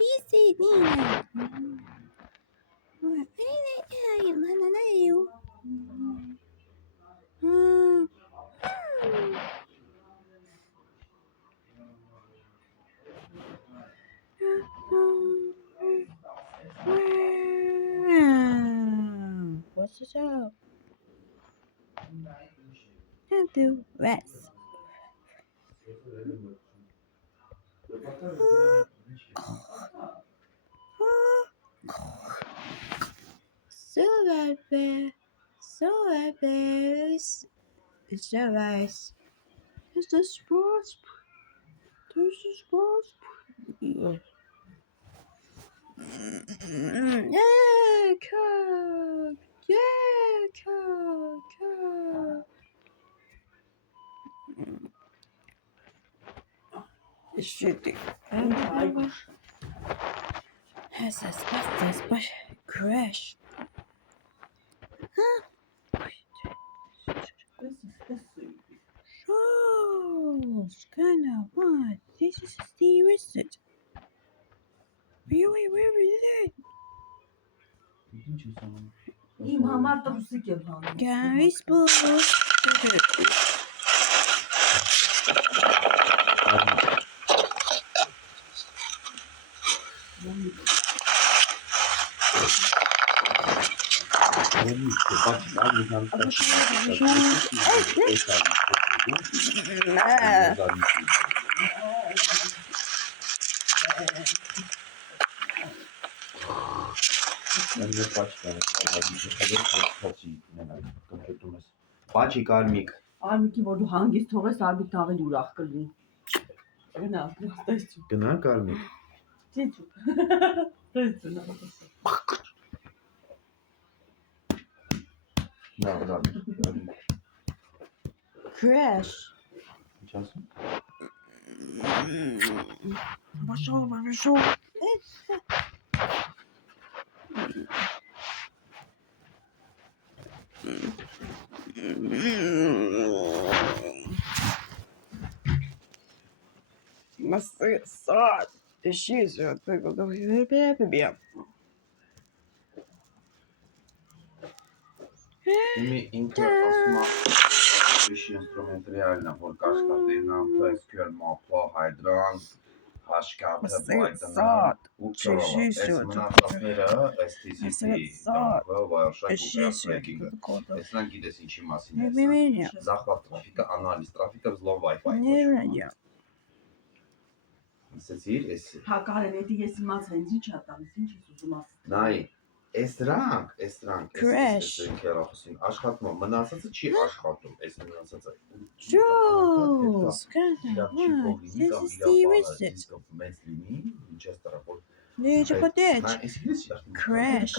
Easy, Nina. What's the show? Can't do rest. So it's the rice. It's the sports. There's the sports. Yeah, cook. Yeah, cook. It's shitty. Has asbestos, but crashed. Huh? Oh, Scanner, what? This is the reset. Wait, where is it? İmamlar da Rusik yapalım. Guys, boss. Բաչի կարմիկ։ Արմիկի որ դու հանգիստ թողես, արմիկ ավելի ուրախ կլինի։ Գնա, տեսու։ Գնա կարմիկ։ Տեսու։ Տեսու նա։ Դա։ Crash. Ինչ ասում։ Пошел. Массы сад. Ищи все. Իմի ինքը ասում է իշի ինստրումենտ ռեալն է, որ կաշխատենա, SQL մապա, Hydran, Hashcat-ը, Python-ը, ու ծորովը։ Այս մնացածները STCP, Dump-ը, Wireshark ու Graph-ը։ Այսնան գիտես ինչի մասին է։ Զախված տրաֆիկը, անալիզ տրաֆիկը, взлом Wi-Fi։ Ասեցիր, էս։ Հա կարեն, էդի ես իմաց հենց ինչ հատանես, ինչ ես ուզում ասել։ Նայ, այս դրանք, աշխատում, մնացածը չի աշխատում, այս մնացածը։ Jules, this is the reset. Մեծ լինի, ինչ ես տրա, որ Crash.